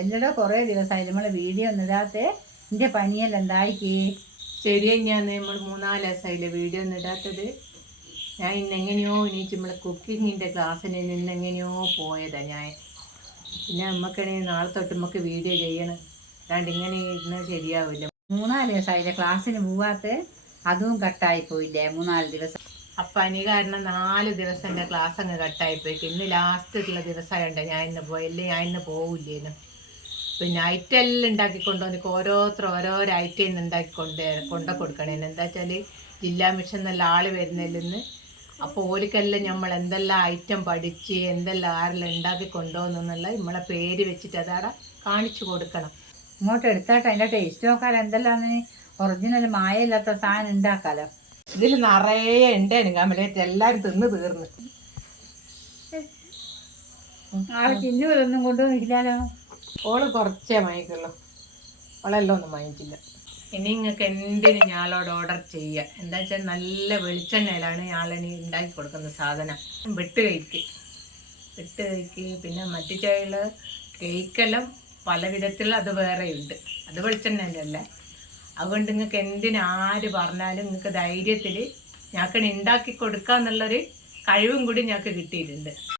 എല്ലടോ കുറേ ദിവസമായി നമ്മളെ വീഡിയോ ഒന്നും ഇടാത്തെ. എൻ്റെ പണിയെല്ലാം എന്തായിക്ക്? ശരിയാ, ഞാൻ നമ്മൾ 3-4 ദിവസമായില്ലേ വീഡിയോ ഒന്നും ഇടാത്തത്. ഞാൻ ഇന്നെങ്ങനെയോ എണീറ്റ് നമ്മളെ കുക്കിങ്ങിൻ്റെ ക്ലാസ്സിന് ഇന്നെങ്ങനെയോ പോയതാ ഞാൻ. പിന്നെ നമുക്കാണെങ്കിൽ നാളെ തൊട്ട് നമുക്ക് വീഡിയോ ചെയ്യണം, അല്ലാണ്ട് ഇങ്ങനെ ഇരുന്നാൽ ശരിയാവില്ല. 3-4 ദിവസമായില്ലേ ക്ലാസ്സിന് പോവാത്തെ? അതും കട്ടായി പോയില്ലേ 3-4 ദിവസം? അപ്പം പനി കാരണം 4 ദിവസം എൻ്റെ ക്ലാസ് അങ്ങ് കട്ടായിപ്പോയി. ഇന്ന് ലാസ്റ്റുള്ള ദിവസമായോണ്ടേ ഞാൻ ഇന്ന് പോയല്ലേ, ഞാൻ ഇന്ന് പോവില്ലേനു. പിന്നെ ഐറ്റെല്ലാം ഉണ്ടാക്കിക്കൊണ്ടുവന്നിട്ട് ഓരോരുത്തർ ഓരോരോ ഐറ്റം ഇന്ന് കൊണ്ട കൊടുക്കണേ. എന്താ വെച്ചാൽ ജില്ലാ മിഷൻ എന്നുള്ള ആൾ വരുന്നതിൽ അപ്പോൾ ഓലിക്കെല്ലാം നമ്മൾ എന്തെല്ലാം ഐറ്റം പഠിച്ച് എന്തെല്ലാം ആരെല്ലാം ഉണ്ടാക്കി കൊണ്ടുപോകുന്നുള്ള നമ്മളെ പേര് വെച്ചിട്ട് അതവിടെ കാണിച്ചു കൊടുക്കണം. ഇങ്ങോട്ട് എടുത്താട്ട് അതിൻ്റെ ടേസ്റ്റ് നോക്കാലോ, എന്തെല്ലാം ഒറിജിനൽ മായയില്ലാത്ത സാധനം ഉണ്ടാക്കാലോ. ഇതിൽ നിറയെ ഉണ്ടേനും കമലേറ്റ് എല്ലാവരും തിന്ന് തീർന്ന്. ആളെ ചിന്നുകളൊന്നും കൊണ്ടുവന്നില്ലാലോ. ഓള് കുറച്ചേ വാങ്ങിക്കുള്ളൂ, ഓളെല്ലാം ഒന്നും വാങ്ങിച്ചില്ല. ഇനി നിങ്ങൾക്ക് എന്തിനും ഞാളോട് ഓർഡർ ചെയ്യുക. എന്താ വെച്ചാൽ നല്ല വെളിച്ചെണ്ണയിലാണ് ഞാളിനി ഉണ്ടാക്കി കൊടുക്കുന്ന സാധനം. വെട്ട് കേക്ക് പിന്നെ മറ്റു ചായകൾ കേക്കെല്ലാം പല വിധത്തിലുള്ള അത് വേറെയുണ്ട്, അത് വെളിച്ചെണ്ണൻ്റെ അല്ല. അതുകൊണ്ട് നിങ്ങൾക്ക് എന്തിനും ആര് പറഞ്ഞാലും നിങ്ങൾക്ക് ധൈര്യത്തിൽ ഞങ്ങൾക്ക് ഉണ്ടാക്കി കൊടുക്കുക എന്നുള്ളൊരു കഴിവും കൂടി ഞങ്ങൾക്ക് കിട്ടിയിട്ടുണ്ട്.